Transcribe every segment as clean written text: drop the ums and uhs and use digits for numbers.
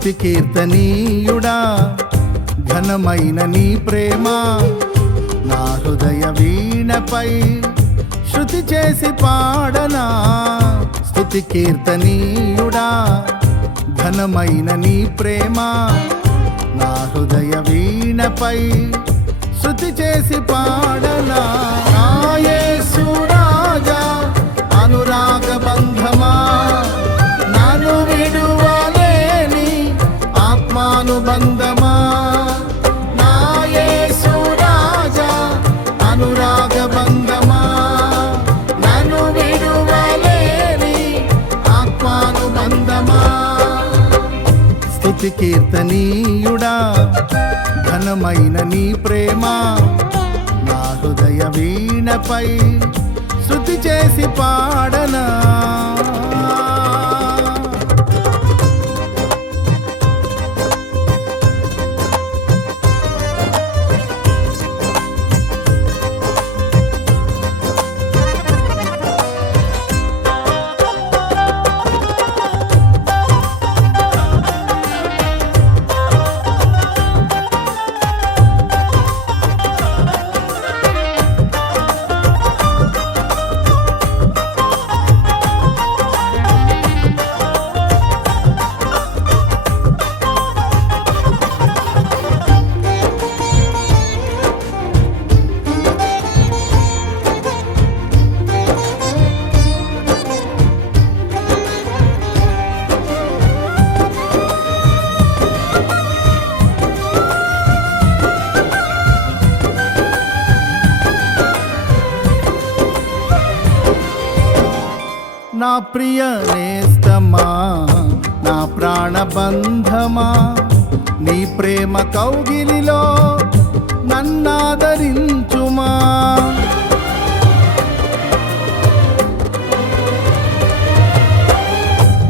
స్తుతి కీర్తనీయుడా ఘనమైన నీ ప్రేమ నా హృదయ వీణపై శృతి చేసి పాడనా. స్తుతి కీర్తనీయుడా ఘనమైన నీ ప్రేమ నా హృదయ వీణపై శృతి చేసి పాడనా. నా యేసు రాజా అనురాగ బంధమా నన్ను విడువలేని ఆత్మానుబంధమా. నా యేసు రాజా అనురాగ బంధమా నన్ను విడువలేని ఆత్మానుబంధమా. స్తుతి కీర్తనీయుడా ఘనమైన నీ ప్రేమ నా హృదయ వీణపై శృతి చేసి పాడనా. నా ప్రియ నేస్తమా నా ప్రాణబంధమా నీ ప్రేమ కౌగిలిలో నన్నాదరించుమా.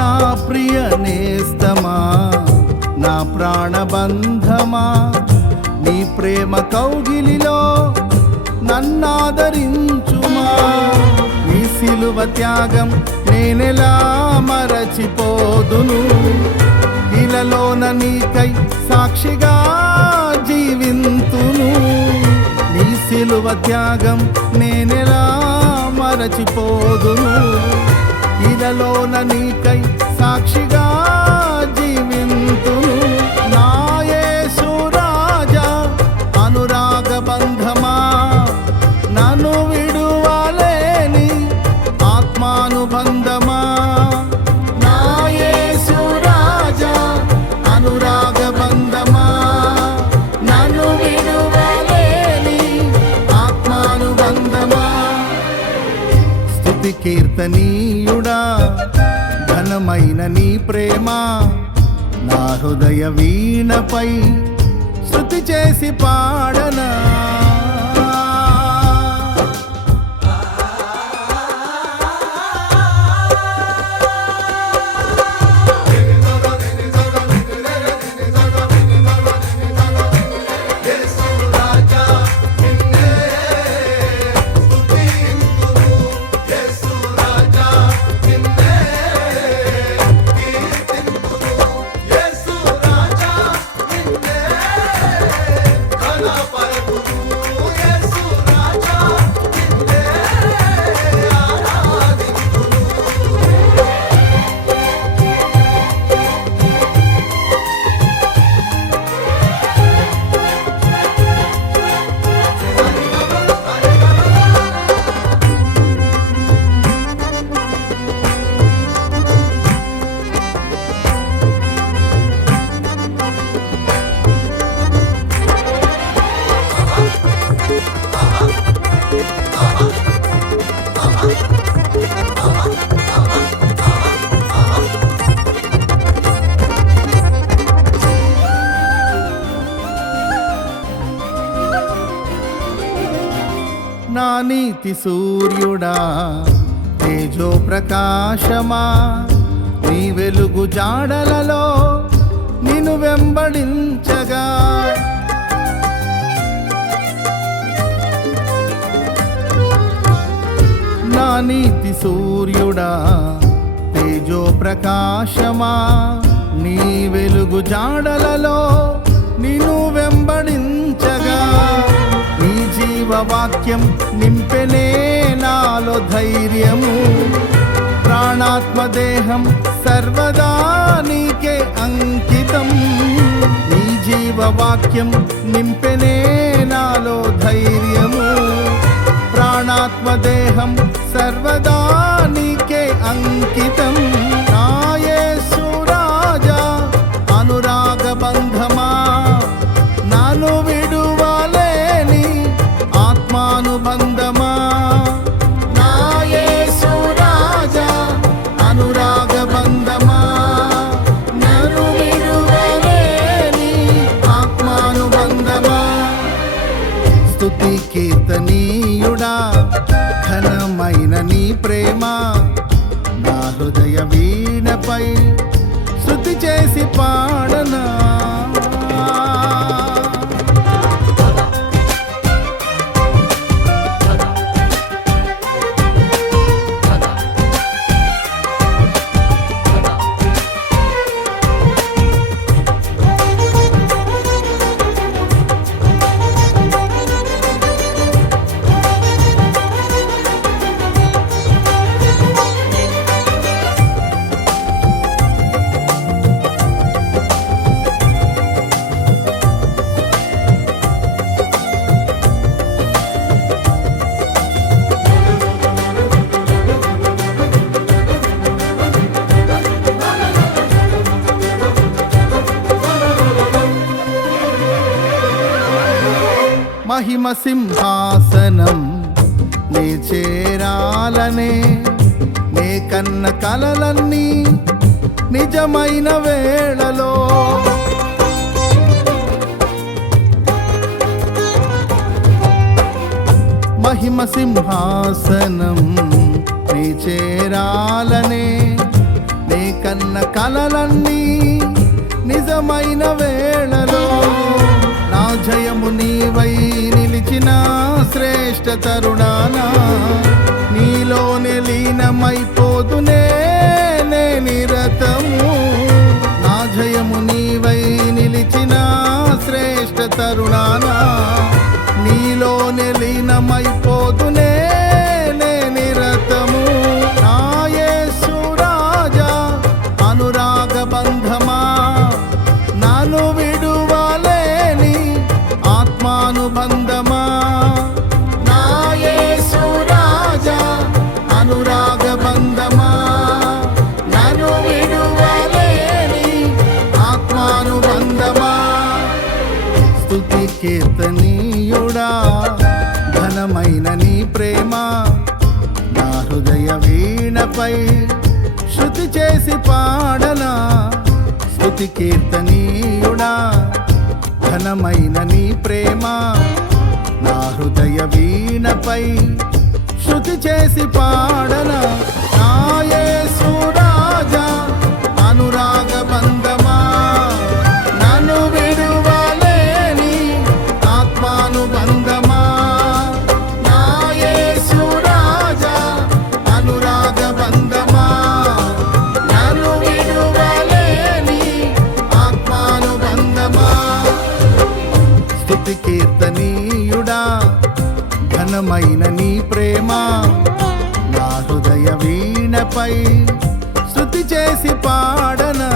నా ప్రియ నేస్తమా నా ప్రాణబంధమా నీ ప్రేమ కౌగిలిలో నన్నాదరించుమా. నీ సిలువ త్యాగం నేనెలా మరచిపోదును, ఇలలోన నీకై సాక్షిగా జీవింతును. నీ సిలువ త్యాగం నేనెలా మరచిపోదును, ఇలలోన నీకై సాక్షిగా జీవింతును. నా యేసు రాజా అనురాగ బంధమా నన్ను విడువలేని ఆత్మానుబంధమా. నా యేసు రాజా అనురాగ బంధమా నన్ను విడువలేని ఆత్మానుబంధమా. స్తుతి కీర్తనీయుడా ఘనమైన నీ ప్రేమ నా హృదయ వీణపై శృతి చేసి పాడనా. నా నీతి సూర్యుడా తేజో ప్రకాశమా నీ వెలుగు జాడలలో నిన్ను వెంబడించగా. నా నీతి సూర్యుడా తేజో ప్రకాశమా నీ వెలుగు జాడలలో నిన్ను వెంబడించగా నీ జీవవాక్యం నింపెనే నాలో ధైర్యము. ప్రాణాత్మదేహం సర్వదా నీకే అంకితం. నీ జీవవాక్యం నింపెనే నాలో ధైర్యము. ప్రాణాత్మదేహం సర్వదా నీకే అంకితం. నా యేసు రాజా అనురాగ బంధమా, నన్ను విడువలేని ఆత్మానుబంధమా. నా యేసు రాజా అనురాగ బంధమా, నన్ను విడువలేని ఆత్మానుబంధమా. స్తుతి కీర్తనీయుడా ఘనమైన నీ ప్రేమ నా హృదయ వీణపై శృతి చేసి పాడనా. మహిమ సింహాసనం నీ చేరాలనే నే కన్న కలలన్నీ నిజమైన వేళలో మహిమ సింహాసనం నీ చేరాలనే నే కన్న కలలన్నీ నిజమైన వేళలో నా జయము నీవై నిలిచిన శ్రేష్ఠ తరుణానా నీలోనే లీనమైపోతునే నే నిరతము. నా జయము నీవై నిలిచిన శ్రేష్ఠ తరుణానా నీలోనే లీనమైపోతునే నే నిరతము. నా యేసు రాజా అనురాగ బంధమా, నన్ను విడువలేని ఆత్మానుబంధమా. నా యేసు రాజా అనురాగ బంధమా, నన్ను విడువలేని ఆత్మానుబంధమా. స్తుతి కీర్తనీయుడా ఘనమైన నీ ప్రేమ నా హృదయ వీణపై శృతి చేసి పాడనా. స్తుతి కీర్తనీయుడా ఘనమైన నీ ప్రేమ నా హృదయ వీణపై శృతి చేసి పాడనా. నా యేసు రాజా అనురాగ బంధమా, నన్ను విడువలేని ఆత్మానుబంధమా. నా యేసు రాజా అనురాగ బంధమా, నన్ను విడువలేని ఆత్మానుబంధమా. స్తుతి కీర్తనీయుడా ఘనమైన నీ ప్రేమ నా హృదయ వీణపై శృతి చేసి పాడనా.